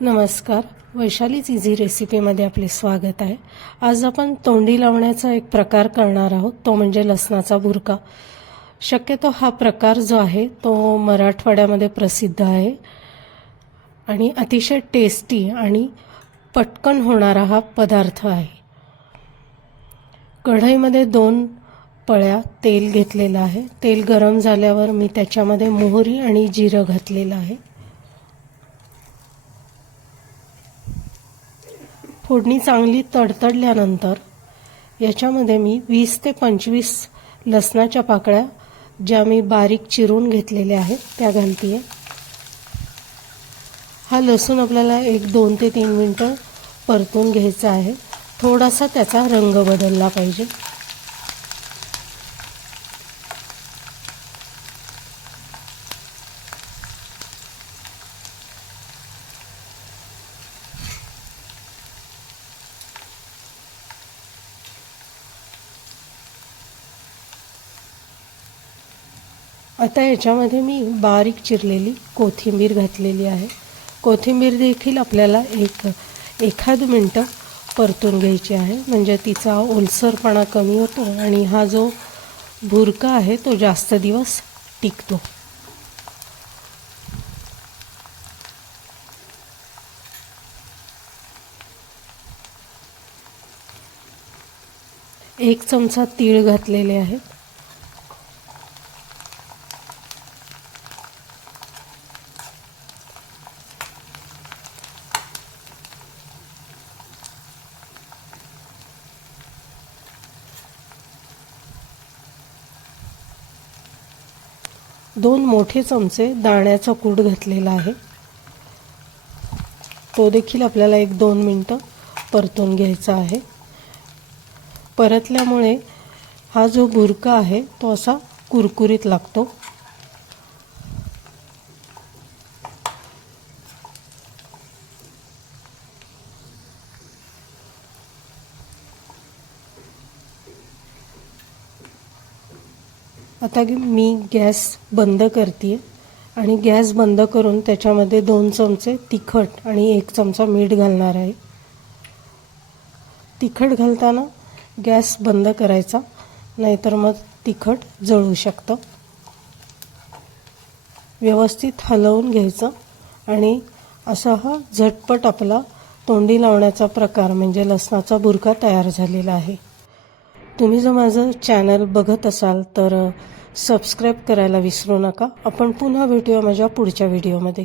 नमस्कार. वैशालीच इझी रेसिपीमध्ये आपले स्वागत आहे. आज आपण तोंडी लावण्याचा एक प्रकार करणार आहोत. तो म्हणजे लसणाचा बुरका. शक्यतो हा प्रकार जो आहे तो मराठवाड्यामध्ये प्रसिद्ध आहे. आणि अतिशय टेस्टी आणि पटकन होणारा हा पदार्थ आहे. कढईमध्ये दोन पळ्या तेल घेतलेलं आहे. तेल गरम झाल्यावर मी त्याच्यामध्ये मोहरी आणि जिरं घातलेलं आहे. फोडणी चांगली तडतडल्यानंतर याच्यामध्ये मी वीस ते पंचवीस लसणाच्या पाकळ्या ज्या मी बारीक चिरून घेतलेल्या आहेत त्या घालते हा लसूण आपल्याला एक दोन ते तीन मिनटं परतून घ्यायचा आहे. थोडासा त्याचा रंग बदलला पाहिजे. आता याच्यामध्ये मी बारीक चिरलेली कोथिंबीर घातलेली आहे. कोथिंबीर देखील आपल्याला एक एखाद मिनटं परतून घ्यायची आहे. म्हणजे तिचा ओलसरपणा कमी होतो आणि हा जो भुरका आहे तो जास्त दिवस टिकतो. एक चमचा तीळ घातलेले आहेत दोन मोठे चमचे दाण्याचा कूट घातलेला आहे. तो देखील आपल्याला एक दोन मिनटं परतून घ्यायचा आहे. परतल्यामुळे हा जो बुरका आहे तो असा कुरकुरीत लागतो. आता मी गॅस बंद करते आणि गॅस बंद करून त्याच्यामध्ये दोन चमचे तिखट आणि एक चमचा मीठ घालणार आहे. तिखट घालताना गॅस बंद करायचा नाहीतर मग तिखट जळू शकतं. व्यवस्थित हलवून घ्यायचं आणि असा हा झटपट आपला तोंडी लावण्याचा प्रकार म्हणजे लसणाचा बुरका तयार झालेला आहे. तुम्ही जर माझं चॅनल बघत असाल तर सबस्क्राईब करायला विसरू नका. आपण पुन्हा भेटूया माझ्या पुढच्या व्हिडिओमध्ये